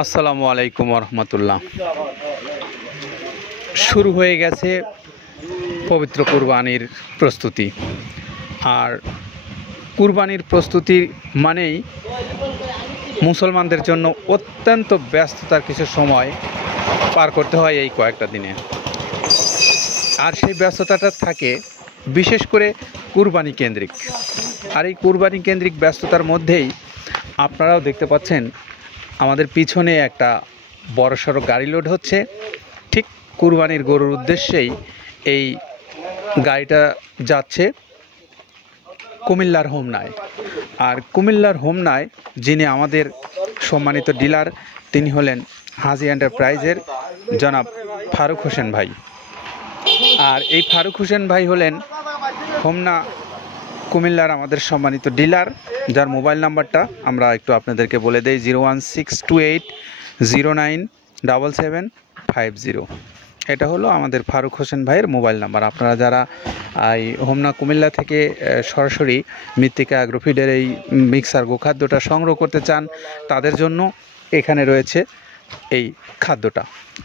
আসসালামু আলাইকুম রহমতুল্লাহ। শুরু হয়ে গেছে পবিত্র কুরবানির প্রস্তুতি। আর কুরবানির প্রস্তুতি মানেই মুসলমানদের জন্য অত্যন্ত ব্যস্ততার কিছু সময় পার করতে হয় এই কয়েকটা দিনে। আর সেই ব্যস্ততাটা থাকে বিশেষ করে কুরবানি কেন্দ্রিক। আর এই কুরবানি কেন্দ্রিক ব্যস্ততার মধ্যেই আপনারাও দেখতে পাচ্ছেন আমাদের পিছনে একটা বড়সড় গাড়ি লোড হচ্ছে। ঠিক কুরবানির গরুর উদ্দেশ্যেই এই গাড়িটা যাচ্ছে কুমিল্লার হোমনায়। আর কুমিল্লার হোমনায় যিনি আমাদের সম্মানিত ডিলার, তিনি হলেন হাজি এন্টারপ্রাইজের জনাব ফারুক হোসেন ভাই। আর এই ফারুক হোসেন ভাই হলেন হোমনা কুমিল্লার আমাদের সম্মানিত ডিলার, যার মোবাইল নাম্বারটা আমরা একটু আপনাদেরকে বলে দেই 01628097750। এটা হলো আমাদের ফারুক হোসেন ভাইয়ের মোবাইল নাম্বার। আপনারা যারা এই হোমনা কুমিল্লা থেকে সরাসরি মৃত্তিকা অ্যাগ্রোফিডের এই মিক্সার গোখাদ্যটা সংগ্রহ করতে চান, তাদের জন্য এখানে রয়েছে এই খাদ্যটা।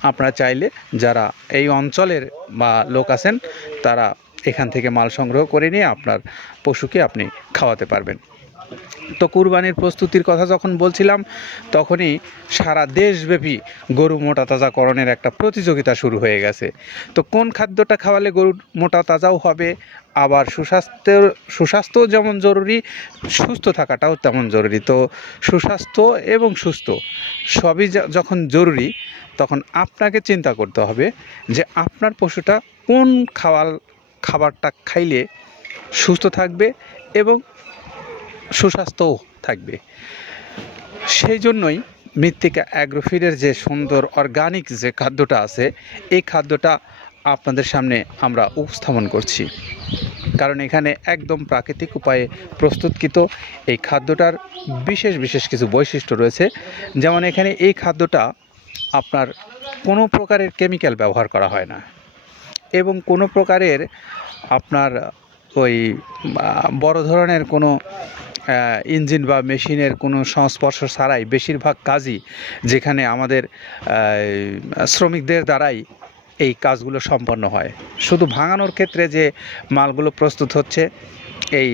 আপনারা চাইলে যারা এই অঞ্চলের বা লোক আছেন, তারা এখান থেকে মাল সংগ্রহ করে নিয়ে আপনার পশুকে আপনি খাওয়াতে পারবেন। তো কুরবানির প্রস্তুতির কথা যখন বলছিলাম, তখনই সারা দেশব্যাপী গরু মোটা তাজাকরণের একটা প্রতিযোগিতা শুরু হয়ে গেছে। তো কোন খাদ্যটা খাওয়ালে গরু মোটা তাজাও হবে, আবার সুস্বাস্থ্য যেমন জরুরি, সুস্থ থাকাটাও তেমন জরুরি। তো সুস্বাস্থ্য এবং সুস্থ সবই যখন জরুরি, তখন আপনাকে চিন্তা করতে হবে যে আপনার পশুটা কোন খাবারটা খাইলে সুস্থ থাকবে এবং সুস্বাস্থ্যও থাকবে। সেই জন্যই মৃত্তিকা অ্যাগ্রোফিডের যে সুন্দর অর্গানিক যে খাদ্যটা আছে, এই খাদ্যটা আপনাদের সামনে আমরা উপস্থাপন করছি। কারণ এখানে একদম প্রাকৃতিক উপায়ে প্রস্তুতকৃত এই খাদ্যটার বিশেষ বিশেষ কিছু বৈশিষ্ট্য রয়েছে। যেমন এখানে এই খাদ্যটা আপনার কোনো প্রকারের কেমিক্যাল ব্যবহার করা হয় না, এবং কোনো প্রকারের আপনার ওই বড় ধরনের কোনো ইঞ্জিন বা মেশিনের কোনো সংস্পর্শ ছাড়াই বেশিরভাগ কাজই যেখানে আমাদের শ্রমিকদের দ্বারাই এই কাজগুলো সম্পন্ন হয়। শুধু ভাঙানোর ক্ষেত্রে যে মালগুলো প্রস্তুত হচ্ছে, এই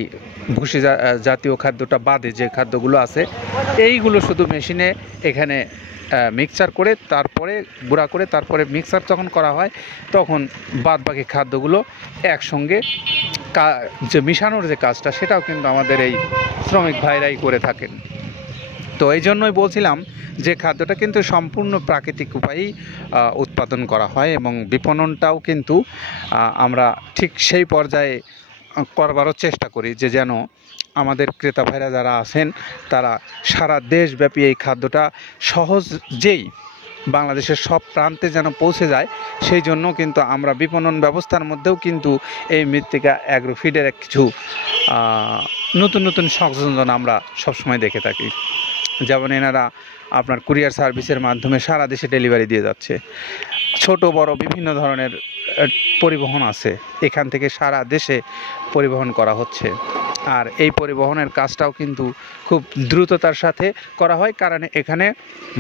ভুসি জাতীয় খাদ্যটা বাদে যে খাদ্যগুলো আছে, এইগুলো শুধু মেশিনে এখানে মিক্সচার করে তারপরে গুঁড়া করে তারপরে মিক্সার যখন করা হয়, তখন বাদবাকি খাদ্যগুলো একসঙ্গে যে মিশানোর যে কাজটা, সেটাও কিন্তু আমাদের এই শ্রমিক ভাইরাই করে থাকেন। তো এই জন্যই বলছিলাম যে খাদ্যটা কিন্তু সম্পূর্ণ প্রাকৃতিক উপায়েই উৎপাদন করা হয়, এবং বিপণনটাও কিন্তু আমরা ঠিক সেই পর্যায়ে করবারও চেষ্টা করি যে যেন আমাদের ক্রেতা ভাইরা যারা আছেন, তারা সারা দেশব্যাপী এই খাদ্যটা সহজেই বাংলাদেশের সব প্রান্তে যেন পৌঁছে যায়। সেই জন্য কিন্তু আমরা বিপণন ব্যবস্থার মধ্যেও কিন্তু এই মৃত্তিকা অ্যাগ্রোফিডের কিছু নতুন নতুন সংযোজন আমরা সবসময় দেখে থাকি। যেমন এনারা আপনার কুরিয়ার সার্ভিসের মাধ্যমে সারা দেশে ডেলিভারি দিয়ে যাচ্ছে। ছোট বড় বিভিন্ন ধরনের পরিবহন আছে, এখান থেকে সারা দেশে পরিবহন করা হচ্ছে। আর এই পরিবহনের কাজটাও কিন্তু খুব দ্রুততার সাথে করা হয়, কারণ এখানে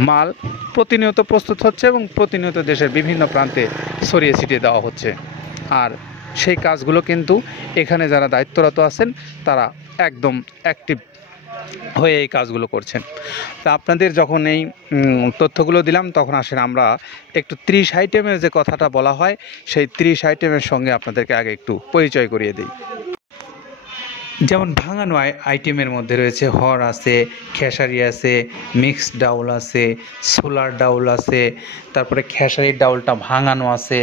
মাল প্রতিনিয়ত প্রস্তুত হচ্ছে এবং প্রতিনিয়ত দেশের বিভিন্ন প্রান্তে ছড়িয়ে ছিটিয়ে দেওয়া হচ্ছে। আর সেই কাজগুলো কিন্তু এখানে যারা দায়িত্বরত আছেন, তারা একদম অ্যাক্টিভ হয়ে এই কাজগুলো করছেন। তা আপনাদের যখন এই তথ্যগুলো দিলাম, তখন আসেন আমরা একটু 30 আইটেমের যে কথাটা বলা হয়, সেই 30 আইটেমের সঙ্গে আপনাদেরকে আগে একটু পরিচয় করিয়ে দিই। যেমন ভাঙানো আইটেমের মধ্যে রয়েছে হর আছে, খেসারি আছে, মিক্সড ডাউল আছে, সোলার ডাউল আছে, তারপরে খেসারির ডাউলটা ভাঙানো আছে,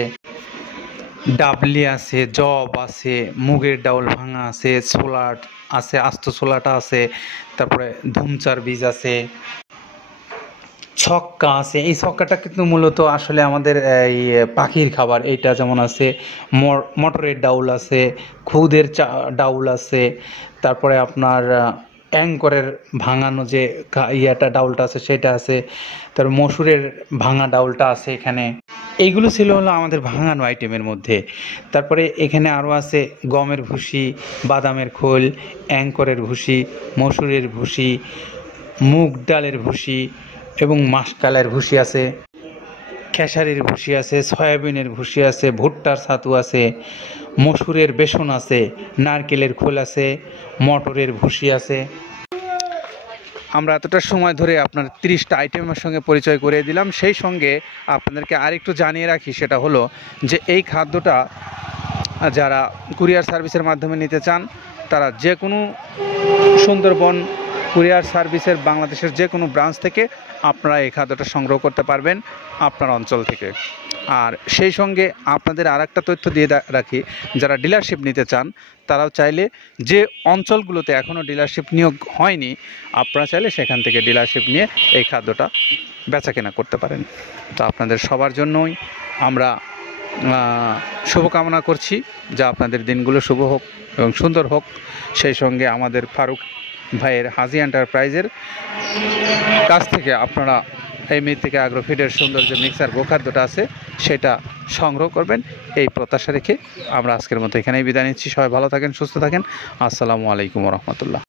ডাবলি আছে, জব আছে, মুগের ডাউল ভাঙা আছে, সোলার আছে, আস্ত সোলাটা আছে, তারপরে ধুমচার বীজ আছে, ছক্কা আছে। এই ছক্কাটা কিন্তু মূলত আসলে আমাদের এই পাখির খাবার। এইটা যেমন আছে, মটরের ডাউল আছে, খুদের ডাউল আছে, তারপরে আপনার অ্যাঙ্করের ভাঙানো যে ডাউলটা আছে সেটা আছে, তারপর মসুরের ভাঙা ডাউলটা আছে এখানে। এইগুলো ছিল হলো আমাদের ভাঙানো আইটেমের মধ্যে। তারপরে এখানে আরও আছে গমের ভুসি, বাদামের খোল, অ্যাঙ্করের ভুসি, মসুরের ভুসি, মুগ ডালের ভুসি, এবং মাসকালের ভুসি আছে, খেসারির ভুসি আছে, সয়াবিনের ভুসি আছে, ভুট্টার ছাতু আছে, মসুরের বেসন আছে, নারকেলের খোল আছে, মটরের ভুসি আছে। আমরা এতটা সময় ধরে আপনার 30টা আইটেমের সঙ্গে পরিচয় করিয়ে দিলাম। সেই সঙ্গে আপনাদেরকে আরেকটু জানিয়ে রাখি, সেটা হলো যে এই খাদ্যটা যারা কুরিয়ার সার্ভিসের মাধ্যমে নিতে চান, তারা যে কোনো সুন্দরবন কুরিয়ার সার্ভিসের বাংলাদেশের যে কোনো ব্রাঞ্চ থেকে আপনারা এই খাদ্যটা সংগ্রহ করতে পারবেন আপনার অঞ্চল থেকে। আর সেই সঙ্গে আপনাদের আরেকটা তথ্য দিয়ে রাখি, যারা ডিলারশিপ নিতে চান তারাও চাইলে, যে অঞ্চলগুলোতে এখনও ডিলারশিপ নিয়োগ হয়নি, আপনারা চাইলে সেখান থেকে ডিলারশিপ নিয়ে এই খাদ্যটা বেচাকেনা করতে পারেন। তো আপনাদের সবার জন্যই আমরা শুভকামনা করছি, যা আপনাদের দিনগুলো শুভ হোক এবং সুন্দর হোক। সেই সঙ্গে আমাদের ফারুক ভাইয়ের হাজি এন্টারপ্রাইজের কাছ থেকে আপনারা এই মৃত্তিকা অ্যাগ্রোফিডের সুন্দর যে মিক্সার গোখাদ্যটা আছে সেটা সংগ্রহ করবেন, এই প্রত্যাশা রেখে আমরা আজকের মতো এখানেই বিদায় নিচ্ছি। সবাই ভালো থাকেন, সুস্থ থাকেন। আসসালামু আলাইকুম রহমতুল্লাহ।